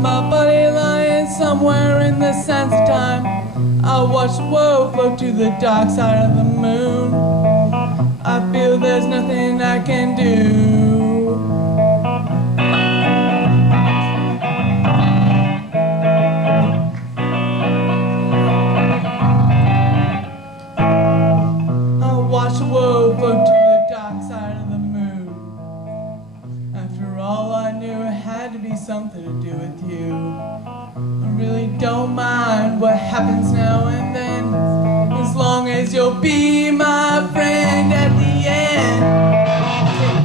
my body lying somewhere in the sands of time. I watch the world float to the dark side of the moon. I feel there's nothing I can do. I watch the world float to the dark side of the moon. After all, I knew it had to be something to do with you. I really don't mind what happens now and then, as long as you'll be my friend at the end.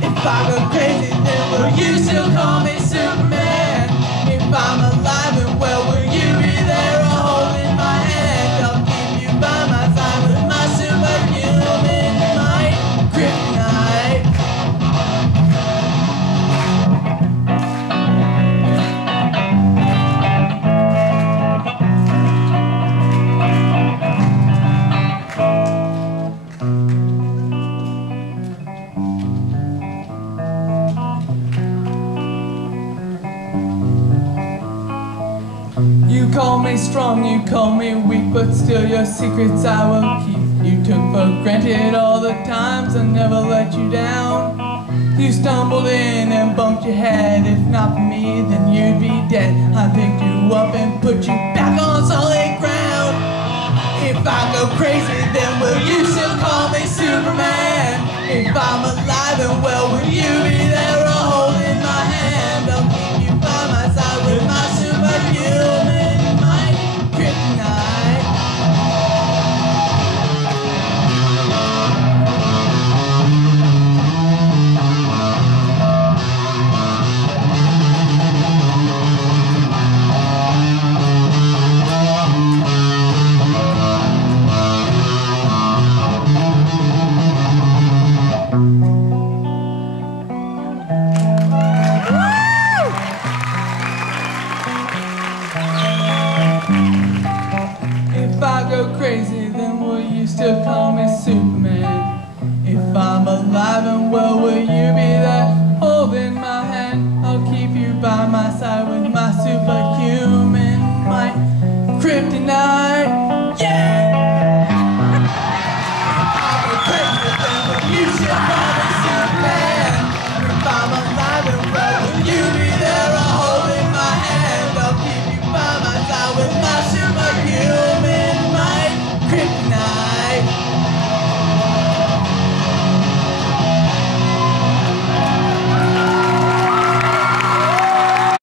If I go crazy, then will you still call me Superman? If I'm alive and well, will you be there or holding my hand? I'll keep you by my side with my superhuman might, kryptonite. You call me strong, you call me weak, but still your secrets I will keep. You took for granted all the times I never let you down. You stumbled in and bumped your head. If not for me, then you'd be dead. I picked you up and put you back on solid ground. If I go crazy, then will you still call me Superman? If I'm alive and well, will you be there or holding my hand? I'll keep you by my side with my superhuman might, kryptonite. If I go crazy, then will you still call me Superman? If I'm alive and